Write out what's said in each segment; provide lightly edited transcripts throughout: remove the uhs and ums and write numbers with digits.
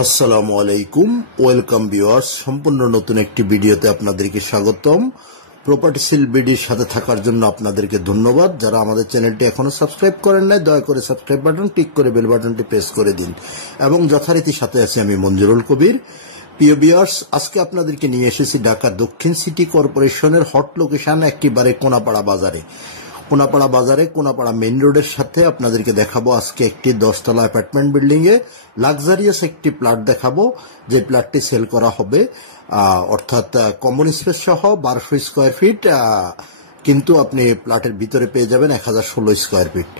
আসসালামু আলাইকুম, welcome viewers. সম্পূর্ণ নতুন একটি ভিডিওতে আপনাদেরকে স্বাগতম। প্রপার্টি সেল বিডির সাথে থাকার জন্য আপনাদেরকে ধন্যবাদ। যারা আমাদের চ্যানেলটি এখনো সাবস্ক্রাইব করেন নাই, দয়া করে সাবস্ক্রাইব বাটন ক্লিক করে বেল বাটনটি প্রেস করে দিন। এবং যথারীতি সাথে আছি আমি মঞ্জুরুল কবির। প্রিয় ভিউয়ার্স, আজকে আপনাদেরকে নিয়ে এসেছি ঢাকা দক্ষিণ সিটি কর্পোরেশনের হট লোকেশন একেবারে কোনাপাড়া বাজারে। কোনাপাড়া মেইন রোডের সাথে আপনাদেরকে দেখাবো আজকে একটি 10 তলা অ্যাপার্টমেন্ট বিল্ডিং এ লাক্সারিয়াস একটি প্লট দেখাবো, যে প্লটটি সেল করা হবে, অর্থাৎ কমন স্পেস সহ 1200 স্কোয়ার ফিট, কিন্তু আপনি প্লটের ভিতরে পেয়ে যাবেন 1016 স্কোয়ার ফিট।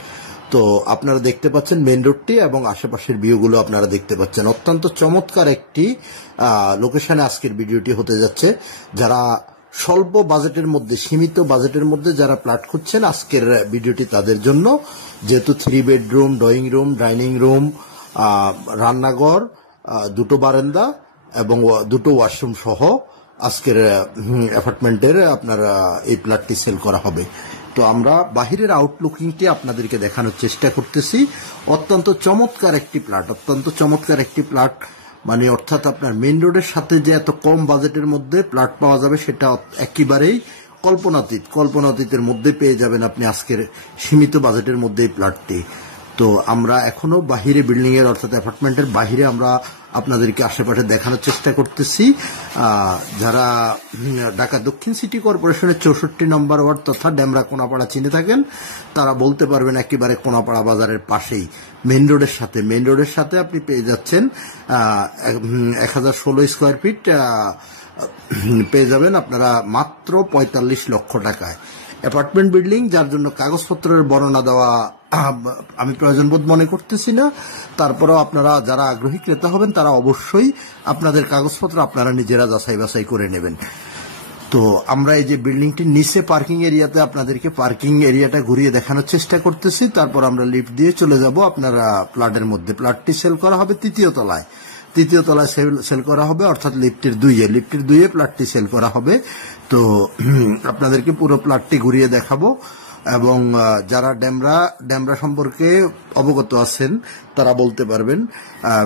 তো আপনারা দেখতে পাচ্ছেন মেইন রোডটি এবং আশেপাশের ভিউগুলো আপনারা দেখতে পাচ্ছেন। অত্যন্ত চমৎকার একটি লোকেশনে আজকের ভিডিওটি হতে যাচ্ছে। যারা স্বল্প বাজেটের মধ্যে, সীমিত বাজেটের মধ্যে যারা প্লট খুঁজছেন, আজকের ভিডিওটি তাদের জন্য। যেহেতু 3 bedroom, drawing room, dining room, রান্নাঘর, 2টো বারান্দা এবং 2টো ওয়াশরুম সহ আজকের অ্যাপার্টমেন্টের আপনার এই প্লটটি সেল করা হবে। তো আমরা বাহিরের আউটলুকিংটি আপনাদেরকে দেখানোর চেষ্টা করতেছি। অত্যন্ত চমৎকার একটি প্লট, মানে অর্থাৎ আপনার মেইন রোডের সাথে যে এত কম বাজেটের মধ্যে প্লট পাওয়া যাবে সেটা একেবারেই কল্পনাতীতের মধ্যে পেয়ে যাবেন আপনি আজকের সীমিত বাজেটের মধ্যে এই প্লটটি। তো আমরা এখনো বাহিরে বিল্ডিং এর অর্থাৎ অ্যাপার্টমেন্টের বাহিরে আমরা আপনাদেরকে আশেপাশে দেখানোর চেষ্টা করতেছি। যারা ঢাকা দক্ষিণ সিটি কর্পোরেশনের 64 নম্বর ওয়ার্ড তথা ডেমরা কোনাপাড়া চিনে থাকেন, তারা বলতে পারবেন একেবারে কোনাপাড়া বাজারের পাশেই মেইন রোডের সাথে আপনি পেয়ে যাচ্ছেন 1016 স্কোয়ার ফিট পেয়ে যাবেন আপনারা মাত্র 45 লক্ষ টাকায়। অ্যাপার্টমেন্ট বিল্ডিং, যার জন্য কাগজপত্রের বর্ণনা দেওয়া আমি প্রয়োজনবোধ মনে করতেছি না। তারপরেও আপনারা যারা আগ্রহী ক্রেতা হবেন তারা অবশ্যই আপনাদের কাগজপত্র আপনারা নিজেরা যাচাই বাছাই করে নেবেন। তো আমরা এই যে বিল্ডিংটির নিচে পার্কিং এরিয়াতে আপনাদেরকে পার্কিং এরিয়াটা ঘুরিয়ে দেখানোর চেষ্টা করতেছি। তারপর আমরা লিফট দিয়ে চলে যাব আপনারা প্লটের মধ্যে। প্লটটি সেল করা হবে তৃতীয় তলায় সেল করা হবে, অর্থাৎ লিফটের দুইয়ে প্লটটি সেল করা হবে। তো আপনাদেরকে পুরো প্লটটি ঘুরিয়ে দেখাবো এবং যারা ডেমরা সম্পর্কে অবগত আছেন তারা বলতে পারবেন।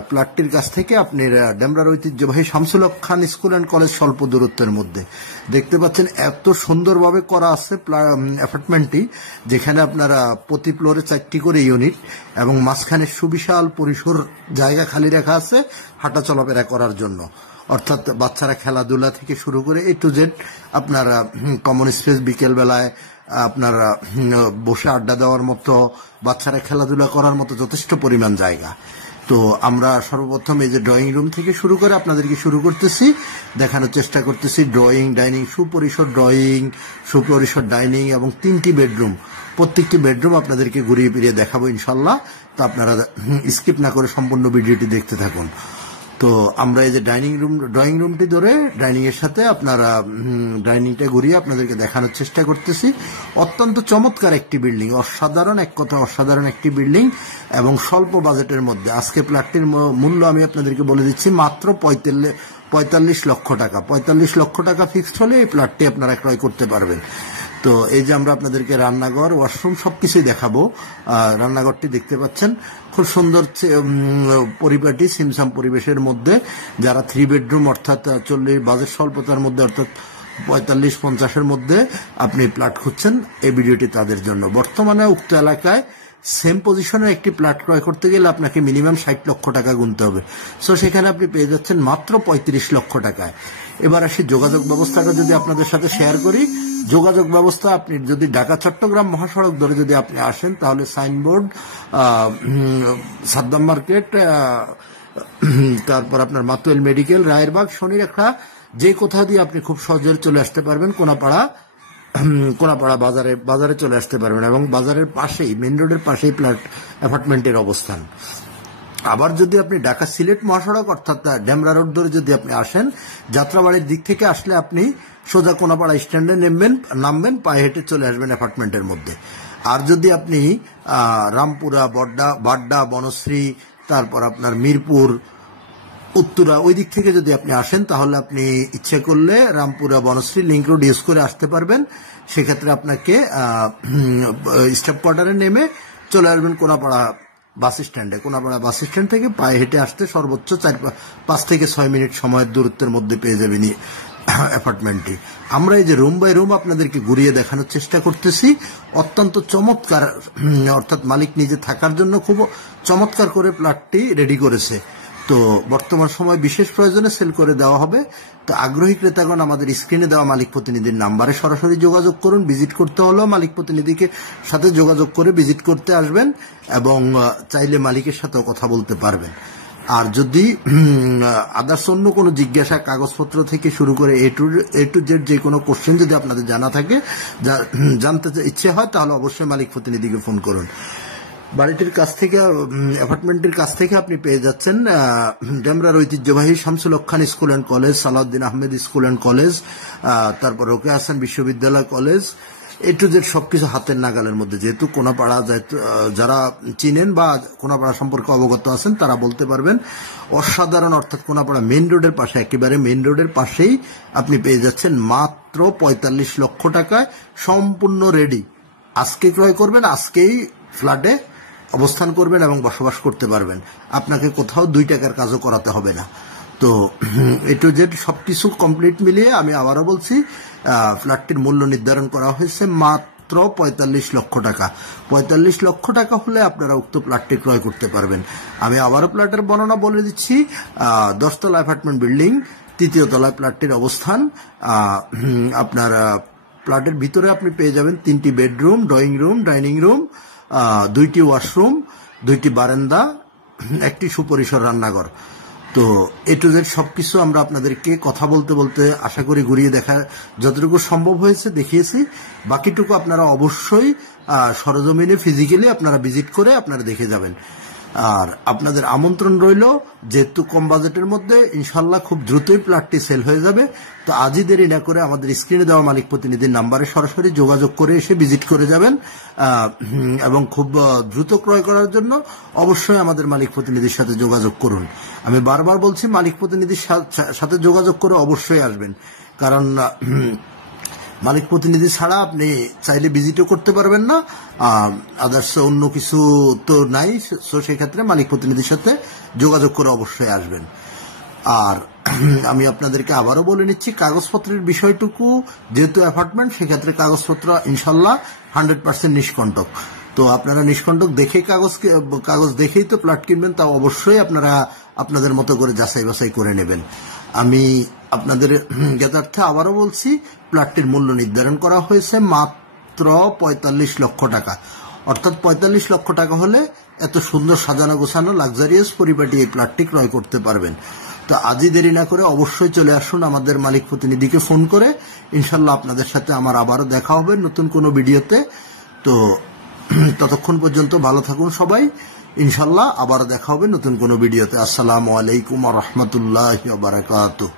প্লটটির কাছ থেকে আপনি ডেমরার ঐতিহ্যবাহী Shamsul Haq Khan school and college স্বল্প দূরত্বের মধ্যে দেখতে পাচ্ছেন। এত সুন্দরভাবে করা আছে অ্যাপার্টমেন্টটি, যেখানে আপনারা প্রতি ফ্লোরে 4টি করে ইউনিট এবং মাঝখানে সুবিশাল পরিসর জায়গা খালি রাখা আছে হাঁটা চলাফেরা করার জন্য। অর্থাৎ বাচ্চারা খেলাধুলা থেকে শুরু করে A to Z আপনারা কমন স্পেস, বিকেল বেলায় আপনারা বসে আড্ডা দেওয়ার মতো, বাচ্চারা খেলাধুলা করার মতো যথেষ্ট পরিমাণ জায়গা। তো আমরা সর্বপ্রথম এই যে ড্রয়িং রুম থেকে শুরু করে আপনাদেরকে দেখানোর চেষ্টা করতেছি। সুপরিসর ডাইনিং এবং 3টি বেডরুম, প্রত্যেকটি বেডরুম আপনাদেরকে ঘুরিয়ে ফিরিয়ে দেখাবো ইনশাল্লাহ। তো আপনারা স্কিপ না করে সম্পূর্ণ ভিডিওটি দেখতে থাকুন। তো আমরা এই যে ড্রয়িং রুমটি ধরে ডাইনিং এর সাথে আপনারা ডাইনিংটা ঘুরিয়ে আপনাদেরকে দেখানোর চেষ্টা করতেছি। অত্যন্ত চমৎকার একটি বিল্ডিং, অসাধারণ একটি বিল্ডিং এবং স্বল্প বাজেটের মধ্যে। আজকে প্লটটির মূল্য আমি আপনাদেরকে বলে দিচ্ছি মাত্র 45 লক্ষ টাকা। 45 লক্ষ টাকা ফিক্সড হলে এই প্লটটি আপনারা ক্রয় করতে পারবেন। তো এই যে আমরা আপনাদেরকে রান্নাঘর, ওয়াশরুম সবকিছুই দেখাবো। রান্নাঘরটি দেখতে পাচ্ছেন, খুব সুন্দর পরিপাটি সিমসাম পরিবেশের মধ্যে। যারা 3 বেডরুম অর্থাৎ 40 বাজেট স্বল্পতার মধ্যে অর্থাৎ 45-50-এর মধ্যে আপনি প্লট খুঁজছেন, এই ভিডিওটি তাদের জন্য। বর্তমানে উক্ত এলাকায় সেম পজিশনের একটি প্লট ক্রয় করতে গেলে আপনাকে মিনিমাম 60 লক্ষ টাকা গুনতে হবে। সো সেখানে আপনি পেয়ে যাচ্ছেন মাত্র 35 লক্ষ টাকায়। এবার আসি যোগাযোগ ব্যবস্থাটা যদি আপনাদের সাথে শেয়ার করি। যোগাযোগ ব্যবস্থা, আপনি যদি ঢাকা চট্টগ্রাম মহাসড়ক ধরে যদি আপনি আসেন, তাহলে সাইনবোর্ড, সাদ্দাম মার্কেট, তারপর আপনার মাতুয়েল মেডিকেল, রায়েরবাগ, শনিরেখা, যে কোথাও দিয়ে আপনি খুব সহজে চলে আসতে পারবেন। কোনাপাড়া বাজারে চলে আসতে পারবেন এবং বাজারের পাশেই, মেইন রোডের পাশেই অ্যাপার্টমেন্টের অবস্থান। আবার যদি আপনি ঢাকা সিলেট মহাসড়ক অর্থাৎ ডেমরা রোড ধরে যদি আপনি আসেন, যাত্রাবাড়ির দিক থেকে আসলে আপনি সোজা কোনাপাড়া স্ট্যান্ডে নামবেন, পায়ে হেঁটে চলে আসবেন অ্যাপার্টমেন্টের মধ্যে। আর যদি আপনি রামপুরা, বাড্ডা, বনশ্রী, তারপর আপনার মিরপুর, উত্তরা ওই দিক থেকে যদি আপনি আসেন, তাহলে আপনি ইচ্ছে করলে Rampura, Banasree link road use করে আসতে পারবেন। সেক্ষেত্রে আপনাকে স্টাফ কোয়ার্টারে নেমে চলে আসবেন কোনাপাড়া বাস স্ট্যান্ডে, কোনাপাড়া বাস স্ট্যান্ড থেকে পায়ে হেঁটে আসতে সর্বোচ্চ 5 থেকে 6 মিনিট সময়ের দূরত্বের মধ্যে পেয়ে যাবেন অ্যাপার্টমেন্টটি। আমরা এই যে রুম বাই রুম আপনাদেরকে ঘুরিয়ে দেখানোর চেষ্টা করতেছি। অত্যন্ত চমৎকার, অর্থাৎ মালিক নিজে থাকার জন্য খুব চমৎকার করে প্লটটি রেডি করেছে। তো বর্তমান সময় বিশেষ প্রয়োজনে সেল করে দেওয়া হবে। তো আগ্রহী ক্রেতাগণ আমাদের স্ক্রিনে দেওয়া মালিক প্রতিনিধির নাম্বারে সরাসরি যোগাযোগ করুন। ভিজিট করতে হলেও মালিক প্রতিনিধিকে সাথে যোগাযোগ করে ভিজিট করতে আসবেন এবং চাইলে মালিকের সাথেও কথা বলতে পারবেন। আর যদি আদার্স অন্য কোনো জিজ্ঞাসা, কাগজপত্র থেকে শুরু করে এ টু জেড যে কোনো কোশ্চেন যদি আপনাদের জানা থাকে, জানতে ইচ্ছে হয়, তাহলে অবশ্যই মালিক প্রতিনিধিকে ফোন করুন। বাড়িটির কাছ থেকে, অ্যাপার্টমেন্টের কাছ থেকে আপনি পেয়ে যাচ্ছেন ডেমরার ঐতিহ্যবাহী Shamsul Haq Khan school and college, Salauddin Ahmed school and college, তারপর রোকেয়া হাসান বিশ্ববিদ্যালয় কলেজ, এ টু জেড সবকিছু হাতের নাগালের মধ্যে। যেহেতু কোনাপাড়া, যারা চিনেন বা কোনাপাড়া সম্পর্কে অবগত আছেন তারা বলতে পারবেন অসাধারণ, অর্থাৎ কোনাপাড়া মেইন রোডের পাশে, একেবারে মেইন রোডের পাশেই আপনি পেয়ে যাচ্ছেন মাত্র 45 লক্ষ টাকায় সম্পূর্ণ রেডি। আজকে ক্রয় করবেন, আজকেই ফ্ল্যাটে অবস্থান করবেন এবং বসবাস করতে পারবেন। আপনাকে কোথাও 2 টাকার কাজও করাতে হবে না। তো এ টু জেড সবকিছু কমপ্লিট মিলিয়ে আমি আবারও বলছি, ফ্ল্যাটটির মূল্য নির্ধারণ করা হয়েছে মাত্র 45 লক্ষ টাকা। 45 লক্ষ টাকা হলে আপনারা উক্ত ফ্ল্যাটটি ক্রয় করতে পারবেন। আমি আবারও ফ্ল্যাটের বর্ণনা বলে দিচ্ছি। 10 তলা অ্যাপার্টমেন্ট বিল্ডিং, 3য় তলায় ফ্ল্যাটটির অবস্থান। আপনার ফ্ল্যাটের ভিতরে আপনি পেয়ে যাবেন 3টি bedroom, drawing room, dining room, 2টি ওয়াশরুম, 2টি বারান্দা, 1টি সুপরিসর রান্নাঘর। তো এ টু জেড সবকিছু আমরা আপনাদেরকে কথা বলতে বলতে আশা করি ঘুরিয়ে দেখা যতটুকু সম্ভব হয়েছে দেখিয়েছি। বাকিটুকু আপনারা অবশ্যই সরজমিনে ফিজিক্যালি আপনারা ভিজিট করে আপনারা দেখে যাবেন। আর আপনাদের আমন্ত্রণ রইল, যেহেতু কম বাজেটের মধ্যে ইনশাল্লাহ খুব দ্রুতই প্লটটি সেল হয়ে যাবে। তো আজই দেরি না করে আমাদের স্ক্রিনে দেওয়া মালিক প্রতিনিধির নাম্বারে সরাসরি যোগাযোগ করে এসে ভিজিট করে যাবেন এবং খুব দ্রুত ক্রয় করার জন্য অবশ্যই আমাদের মালিক প্রতিনিধির সাথে যোগাযোগ করুন। আমি বারবার বলছি, মালিক প্রতিনিধির সাথে যোগাযোগ করে অবশ্যই আসবেন, কারণ মালিক প্রতিনিধি ছাড়া আপনি চাইলে ভিজিটও করতে পারবেন না, আদার্স অন্য কিছু তো নাই। সো সেক্ষেত্রে মালিক প্রতিনিধির সাথে যোগাযোগ করে অবশ্যই আসবেন। আর আমি আপনাদেরকে আবারও বলে নিচ্ছি, কাগজপত্রের বিষয়টুকু, যেহেতু অ্যাপার্টমেন্ট, সেক্ষেত্রে কাগজপত্র ইনশাল্লাহ 100% নিষ্কণ্টক। তো আপনারা নিষ্কণ্টক দেখে কাগজ দেখেই তো প্লট কিনবেন, তা অবশ্যই আপনারা আপনাদের মতো করে যাচাই বাছাই করে নেবেন। আমি আপনাদের জ্ঞাতার্থে আবারও বলছি, প্লটটির মূল্য নির্ধারণ করা হয়েছে মাত্র 45 লক্ষ টাকা। অর্থাৎ 45 লক্ষ টাকা হলে এত সুন্দর সাজানো গোছানো লাক্সারিয়াস পরিপাটি এই প্লটটি ক্রয় করতে পারবেন। তো আজই দেরি না করে অবশ্যই চলে আসুন আমাদের মালিক প্রতিনিধিকে ফোন করে। ইনশাল্লাহ আপনাদের সাথে আমার আবারও দেখা হবে নতুন কোনো ভিডিওতে। তো ততক্ষণ পর্যন্ত ভালো থাকুন সবাই। ইনশাল্লাহ আবারও দেখা হবে নতুন কোনো ভিডিওতে। আসসালামু আলাইকুম ওয়া রাহমাতুল্লাহি ওয়া বারাকাতুহু।